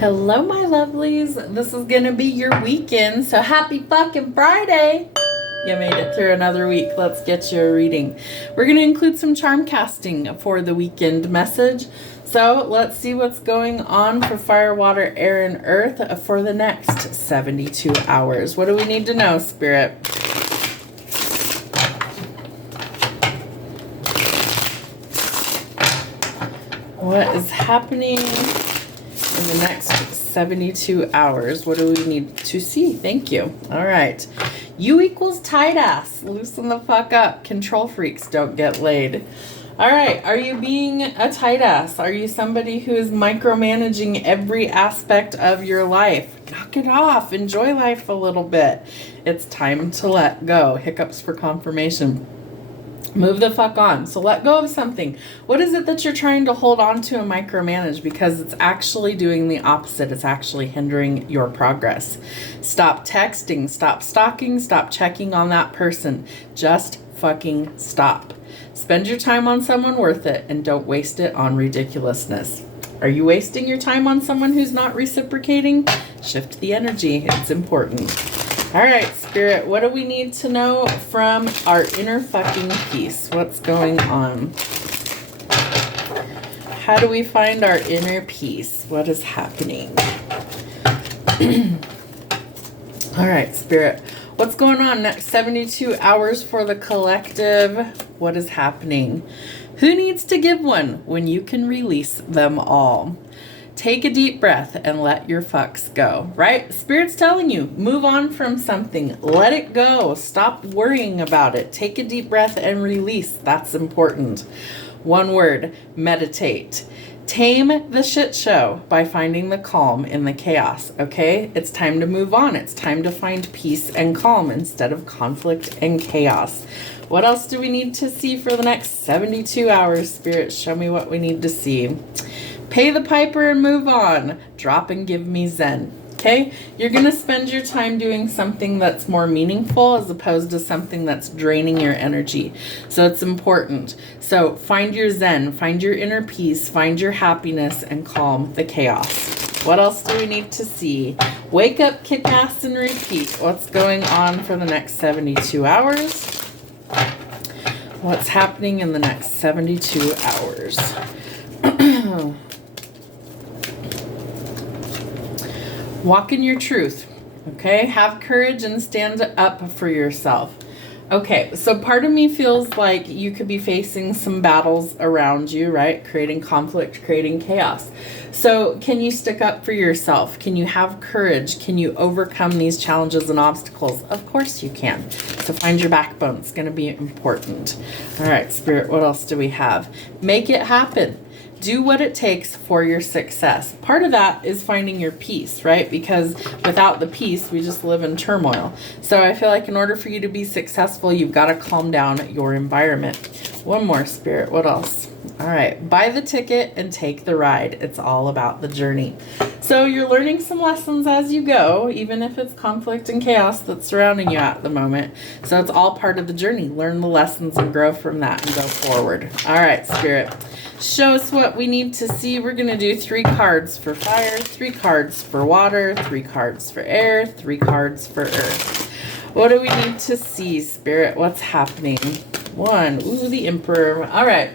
Hello, my lovelies. This is going to be your weekend, so happy fucking Friday. You made it through another week. Let's get you a reading. We're going to include some charm casting for the weekend message. So let's see what's going on for fire, water, air, and earth for the next 72 hours. What do we need to know, Spirit? What is happening in the next 72 hours? What do we need to see? Thank you. All right. U equals tight ass. Loosen the fuck up. Control freaks don't get laid. All right. Are you being a tight ass? Are you somebody who is micromanaging every aspect of your life? Knock it off. Enjoy life a little bit. It's time to let go. Hiccups for confirmation. Move the fuck on. So let go of something. What is it that you're trying to hold on to and micromanage? Because it's actually doing the opposite. It's actually hindering your progress. Stop texting. Stop stalking. Stop checking on that person. Just fucking stop. Spend your time on someone worth it and don't waste it on ridiculousness. Are you wasting your time on someone who's not reciprocating? Shift the energy. It's important. All right, Spirit, what do we need to know from our inner fucking peace? What's going on? How do we find our inner peace? What is happening? All right, Spirit, what's going on next 72 hours for the collective? What is happening? Who needs to give one when you can release them all? Take a deep breath and let your fucks go, right? Spirit's telling you, move on from something. Let it go. Stop worrying about it. Take a deep breath and release. That's important. One word, meditate. Tame the shit show by finding the calm in the chaos, okay? It's time to move on. It's time to find peace and calm instead of conflict and chaos. What else do we need to see for the next 72 hours? Spirit, show me what we need to see. Pay the piper and move on. Drop and give me zen. Okay? You're going to spend your time doing something that's more meaningful as opposed to something that's draining your energy. So it's important. So find your zen, find your inner peace, find your happiness, and calm the chaos. What else do we need to see? Wake up, kick ass, and repeat. What's going on for the next 72 hours? What's happening in the next 72 hours? Walk in your truth, okay? Have courage and stand up for yourself. Okay, so part of me feels like you could be facing some battles around you, right? Creating conflict, creating chaos. So can you stick up for yourself? Can you have courage? Can you overcome these challenges and obstacles? Of course you can. So find your backbone. It's going to be important. All right, Spirit, what else do we have? Make it happen. Do what it takes for your success. Part of that is finding your peace, right? Because without the peace, we just live in turmoil. So I feel like in order for you to be successful, you've got to calm down your environment. One more, Spirit. What else? All right. Buy the ticket and take the ride. It's all about the journey. So you're learning some lessons as you go, even if it's conflict and chaos that's surrounding you at the moment. So it's all part of the journey. Learn the lessons and grow from that and go forward. All right, Spirit. Show us what we need to see. We're going to do 3 cards for fire, 3 cards for water, 3 cards for air, 3 cards for earth. What do we need to see, Spirit? What's happening? 1. Ooh, the Emperor. All right.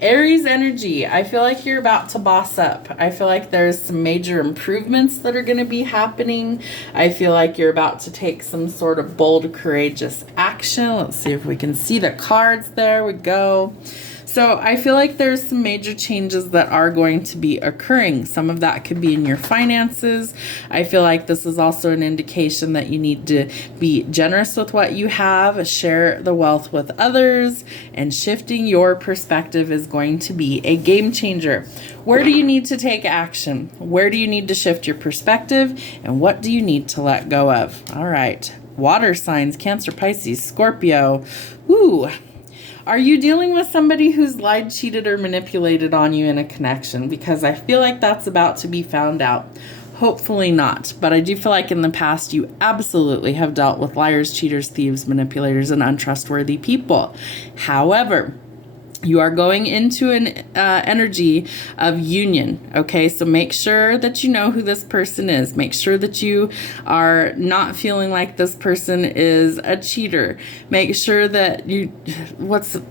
Aries energy. I feel like you're about to boss up. I feel like there's some major improvements that are going to be happening. I feel like you're about to take some sort of bold, courageous action. Let's see if we can see the cards. There we go. So I feel like there's some major changes that are going to be occurring. Some of that could be in your finances. I feel like this is also an indication that you need to be generous with what you have, share the wealth with others, and shifting your perspective is going to be a game changer. Where do you need to take action? Where do you need to shift your perspective? And what do you need to let go of? All right. Water signs, Cancer, Pisces, Scorpio. Ooh. Are you dealing with somebody who's lied, cheated, or manipulated on you in a connection? Because I feel like that's about to be found out. Hopefully not. But I do feel like in the past you absolutely have dealt with liars, cheaters, thieves, manipulators, and untrustworthy people. However, You are going into an energy of union, okay? So make sure that you know who this person is. Make sure that you are not feeling like this person is a cheater. Make sure that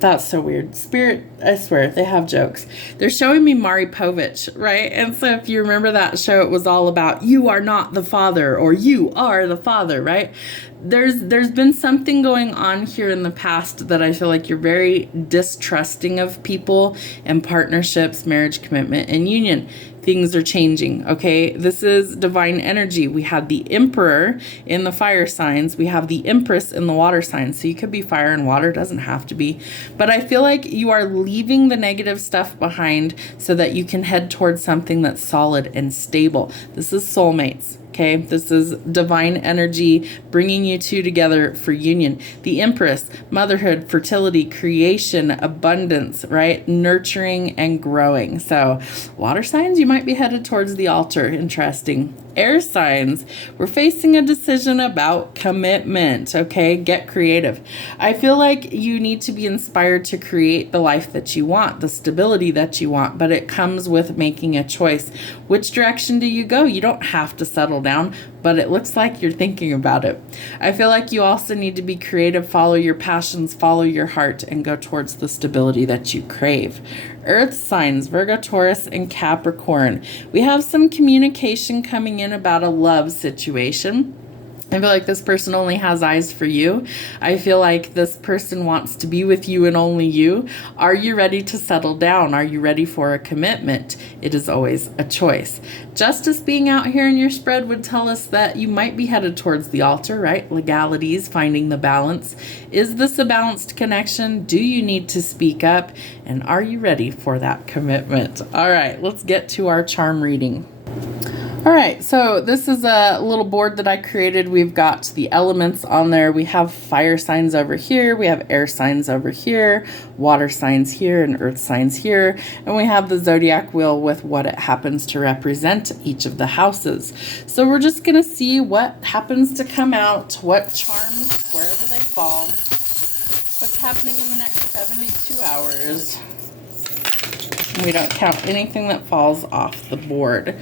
that's so weird. Spirit, I swear, they have jokes. They're showing me Mari Povich, right? And so if you remember that show, it was all about you are not the father or you are the father, right? There's been something going on here in the past that I feel like you're very distrusting of people and partnerships, marriage, commitment, and union. Things are changing, okay? This is divine energy. We have the Emperor in the fire signs. We have the Empress in the water signs. So you could be fire and water, doesn't have to be. But I feel like you are leaving the negative stuff behind so that you can head towards something that's solid and stable. This is soulmates. Okay, this is divine energy bringing you two together for union. The Empress, motherhood, fertility, creation, abundance, right? Nurturing and growing. So water signs, you might be headed towards the altar. Interesting. Air signs, we're facing a decision about commitment, okay? Get creative. I feel like you need to be inspired to create the life that you want, the stability that you want, but it comes with making a choice. Which direction do you go? You don't have to settle down, but it looks like you're thinking about it. I feel like you also need to be creative, follow your passions, follow your heart, and go towards the stability that you crave. Earth signs, Virgo, Taurus, and Capricorn. We have some communication coming in about a love situation. I feel like this person only has eyes for you. I feel like this person wants to be with you and only you. Are you ready to settle down? Are you ready for a commitment? It is always a choice. Justice being out here in your spread would tell us that you might be headed towards the altar, right? Legalities, finding the balance. Is this a balanced connection? Do you need to speak up? And are you ready for that commitment? All right, let's get to our charm reading. All right, so this is a little board that I created. We've got the elements on there. We have fire signs over here. We have air signs over here, water signs here, and earth signs here. And we have the zodiac wheel with what it happens to represent each of the houses. So we're just going to see what happens to come out, what charms, wherever they fall, what's happening in the next 72 hours. We don't count anything that falls off the board.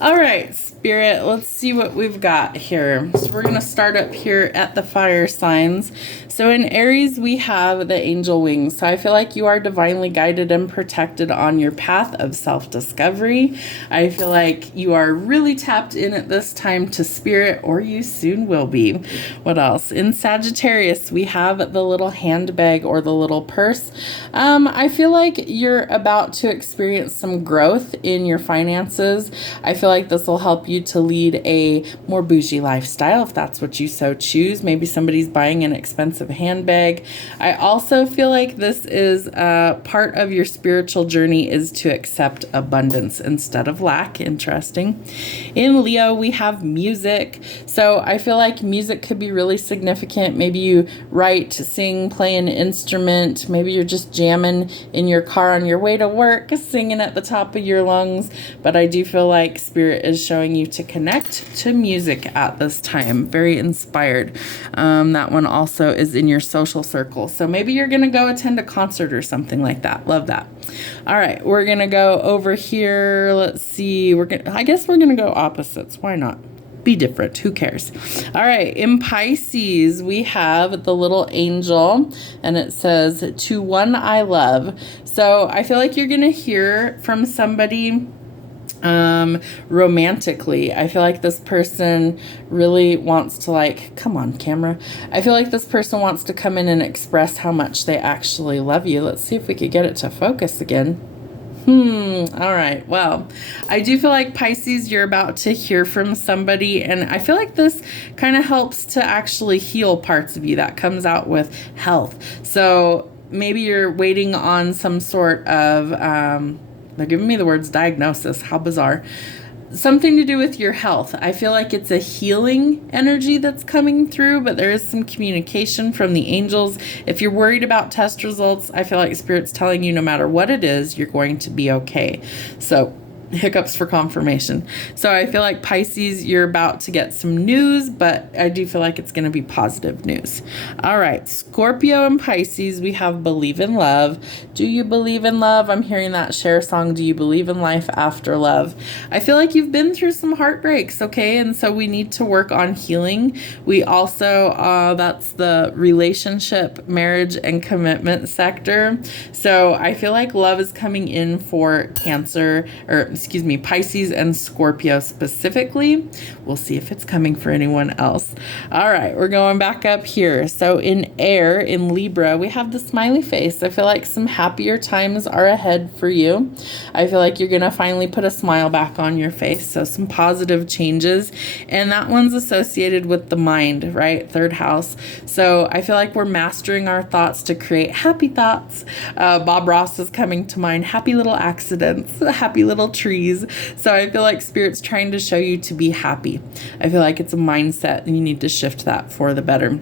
All right, Spirit, let's see what we've got here. So we're going to start up here at the fire signs. So in Aries, we have the angel wings. So I feel like you are divinely guided and protected on your path of self-discovery. I feel like you are really tapped in at this time to spirit, or you soon will be. What else? In Sagittarius, we have the little handbag or the little purse. I feel like you're about to experience some growth in your finances. I feel like this will help you to lead a more bougie lifestyle if that's what you so choose. Maybe somebody's buying an expensive handbag. I also feel like this is part of your spiritual journey is to accept abundance instead of lack. Interesting. In Leo, we have music. So I feel like music could be really significant. Maybe you write, sing, play an instrument. Maybe you're just jamming in your car on your way to work, singing at the top of your lungs. But I do feel like Spirit is showing you to connect to music at this time. Very inspired. That one also is in your social circle. So maybe you're going to go attend a concert or something like that. Love that. All right, we're going to go over here. Let's see. I guess we're going to go opposites. Why not? Be different. Who cares? All right. In Pisces, we have the little angel, and it says, "To one I love." So I feel like you're going to hear from somebody romantically. I feel like this person really wants to come on camera. I feel like this person wants to come in and express how much they actually love you. Let's see if we could get it to focus again. All right. Well, I do feel like Pisces, you're about to hear from somebody, and I feel like this kind of helps to actually heal parts of you. That comes out with health. So maybe you're waiting on some sort of, they're giving me the words diagnosis. How bizarre. Something to do with your health. I feel like it's a healing energy that's coming through, but there is some communication from the angels. If you're worried about test results, I feel like Spirit's telling you no matter what it is, you're going to be okay. So hiccups for confirmation. So I feel like Pisces, you're about to get some news, but I do feel like it's going to be positive news. All right, Scorpio and Pisces, we have believe in love. Do you believe in love? I'm hearing that Cher song, Do You Believe in Life After Love? I feel like you've been through some heartbreaks, okay? And so we need to work on healing. We also, that's the relationship, marriage, and commitment sector. So I feel like love is coming in for Cancer, or excuse me, Pisces and Scorpio specifically. We'll see if it's coming for anyone else. All right, we're going back up here. So in air, in Libra, we have the smiley face. I feel like some happier times are ahead for you. I feel like you're going to finally put a smile back on your face. So some positive changes. And that one's associated with the mind, right? Third house. So I feel like we're mastering our thoughts to create happy thoughts. Bob Ross is coming to mind. Happy little accidents, happy little trees. So I feel like Spirit's trying to show you to be happy. I feel like it's a mindset and you need to shift that for the better.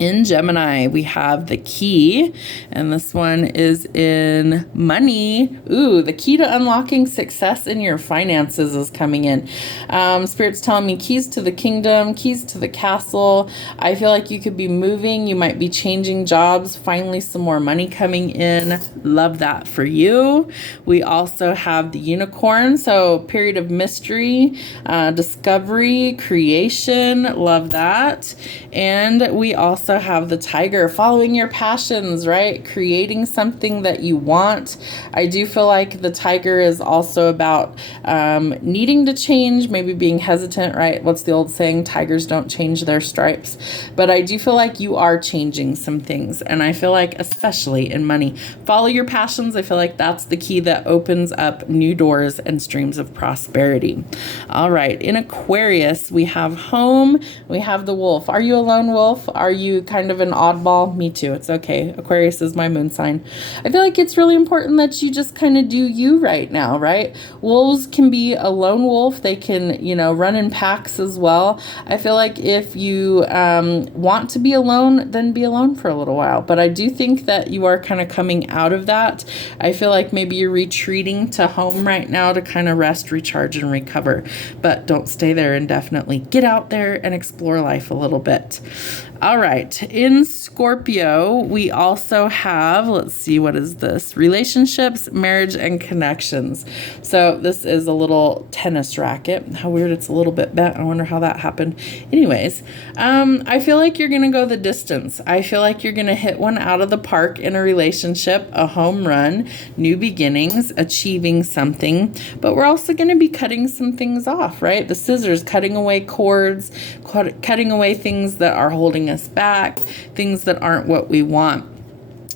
In Gemini, we have the key, and this one is in money. Ooh, the key to unlocking success in your finances is coming in. Spirit's telling me keys to the kingdom, keys to the castle. I feel like you could be moving. You might be changing jobs. Finally, some more money coming in. Love that for you. We also have the unicorn. So period of mystery, discovery, creation. Love that. And we also have the tiger, following your passions, right? Creating something that you want. I do feel like the tiger is also about needing to change, maybe being hesitant, right? What's the old saying? Tigers don't change their stripes. But I do feel like you are changing some things. And I feel like, especially in money, follow your passions. I feel like that's the key that opens up new doors and streams of prosperity. All right. In Aquarius, we have home. We have the wolf. Are you a lone wolf? Are you kind of an oddball? Me too. It's okay. Aquarius is my moon sign. I feel like it's really important that you just kind of do you right now, right? Wolves can be a lone wolf. They can, run in packs as well. I feel like if you want to be alone, then be alone for a little while. But I do think that you are kind of coming out of that. I feel like maybe you're retreating to home right now to kind of rest, recharge, and recover. But don't stay there indefinitely. Get out there and explore life a little bit. All right. In Scorpio, we also have, let's see, what is this? Relationships, marriage, and connections. So this is a little tennis racket. How weird, it's a little bit bent. I wonder how that happened. Anyways, I feel like you're going to go the distance. I feel like you're going to hit one out of the park in a relationship, a home run, new beginnings, achieving something. But we're also going to be cutting some things off, right? The scissors, cutting away cords, cutting away things that are holding us back, things that aren't what we want.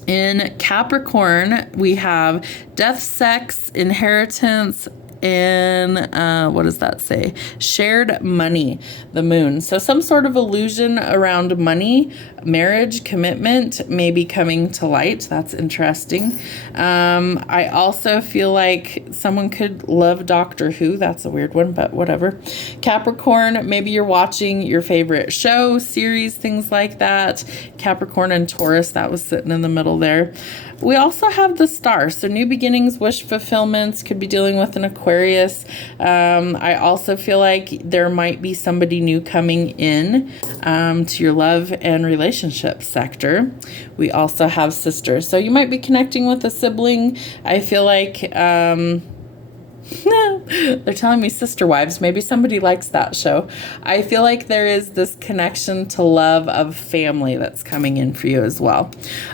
In Capricorn, we have death, sex, inheritance, and what does that say? Shared money, the moon. So some sort of illusion around money, marriage, commitment may be coming to light. That's interesting. I also feel like someone could love Doctor Who. That's a weird one, but whatever. Capricorn, maybe you're watching your favorite show, series, things like that. Capricorn and Taurus, that was sitting in the middle there. We also have the star. So new beginnings, wish fulfillments, could be dealing with an Aquarius. I also feel like there might be somebody new coming in to your love and relationship sector. We also have sisters. So you might be connecting with a sibling. I feel like they're telling me Sister Wives. Maybe somebody likes that show. I feel like there is this connection to love of family that's coming in for you as well.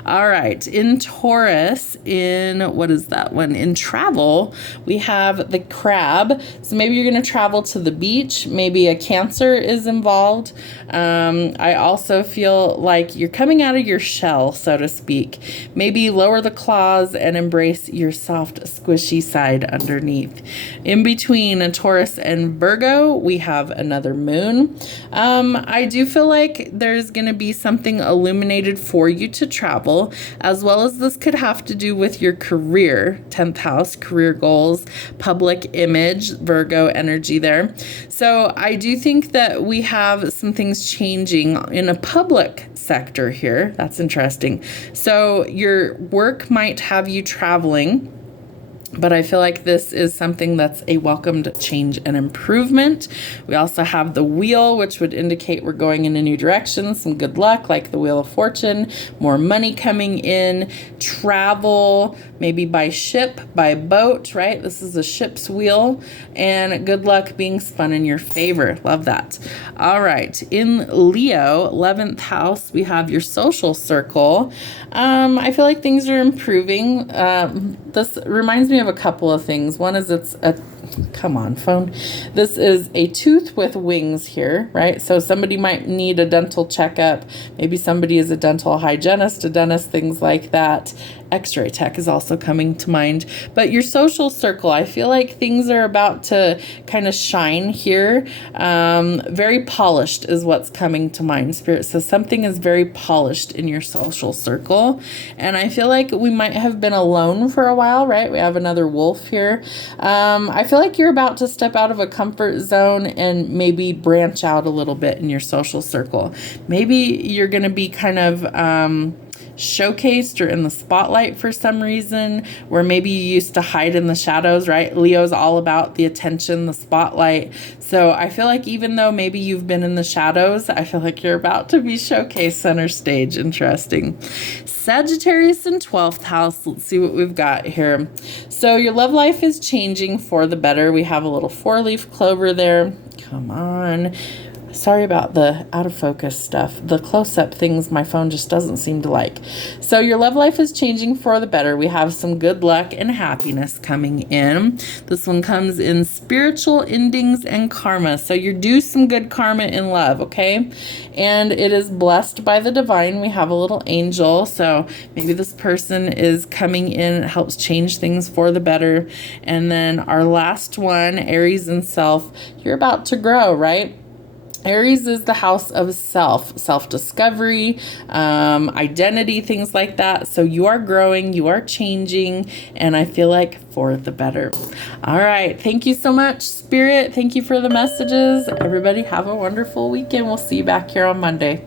All right. In Taurus, what is that one? In travel, we have the crab. So maybe you're going to travel to the beach. Maybe a Cancer is involved. I also feel like you're coming out of your shell, so to speak. Maybe lower the claws and embrace your soft, squishy side underneath. In between a Taurus and Virgo, we have another moon. I do feel like there's going to be something illuminated for you to travel, as well as this could have to do with your career, 10th house, career goals, public image, Virgo energy there. So I do think that we have some things changing in a public sector here. That's interesting. So your work might have you traveling. But I feel like this is something that's a welcomed change and improvement. We also have the wheel, which would indicate we're going in a new direction, some good luck, like the Wheel of Fortune, more money coming in, travel, maybe by ship, by boat, right? This is a ship's wheel, and good luck being spun in your favor. Love that. All right. In Leo, 11th house, we have your social circle. I feel like things are improving. This reminds me of a couple of things. One is come on, phone. This is a tooth with wings here, right? So somebody might need a dental checkup. Maybe somebody is a dental hygienist, a dentist, things like that. X-ray tech is also coming to mind. But your social circle, I feel like things are about to kind of shine here. Very polished is what's coming to mind. Spirit says something is very polished in your social circle. And I feel like we might have been alone for a while, right? We have another wolf here. I feel like you're about to step out of a comfort zone and maybe branch out a little bit in your social circle. Maybe you're going to be kind of showcased or in the spotlight for some reason, where maybe you used to hide in the shadows, right? Leo's all about the attention, the spotlight. So I feel like even though maybe you've been in the shadows, I feel like you're about to be showcased center stage. Interesting. Sagittarius in 12th house. Let's see what we've got here. So your love life is changing for the better. We have a little 4-leaf clover there. Come on. Sorry about the out of focus stuff. The close-up things my phone just doesn't seem to like. So your love life is changing for the better. We have some good luck and happiness coming in. This one comes in spiritual endings and karma. So you're due some good karma in love, okay? And it is blessed by the divine. We have a little angel. So maybe this person is coming in, it helps change things for the better. And then our last one, Aries and self. You're about to grow, right? Aries is the house of self-discovery, identity, things like that. So you are growing, you are changing, and I feel like for the better. All right. Thank you so much, Spirit. Thank you for the messages. Everybody have a wonderful weekend. We'll see you back here on Monday.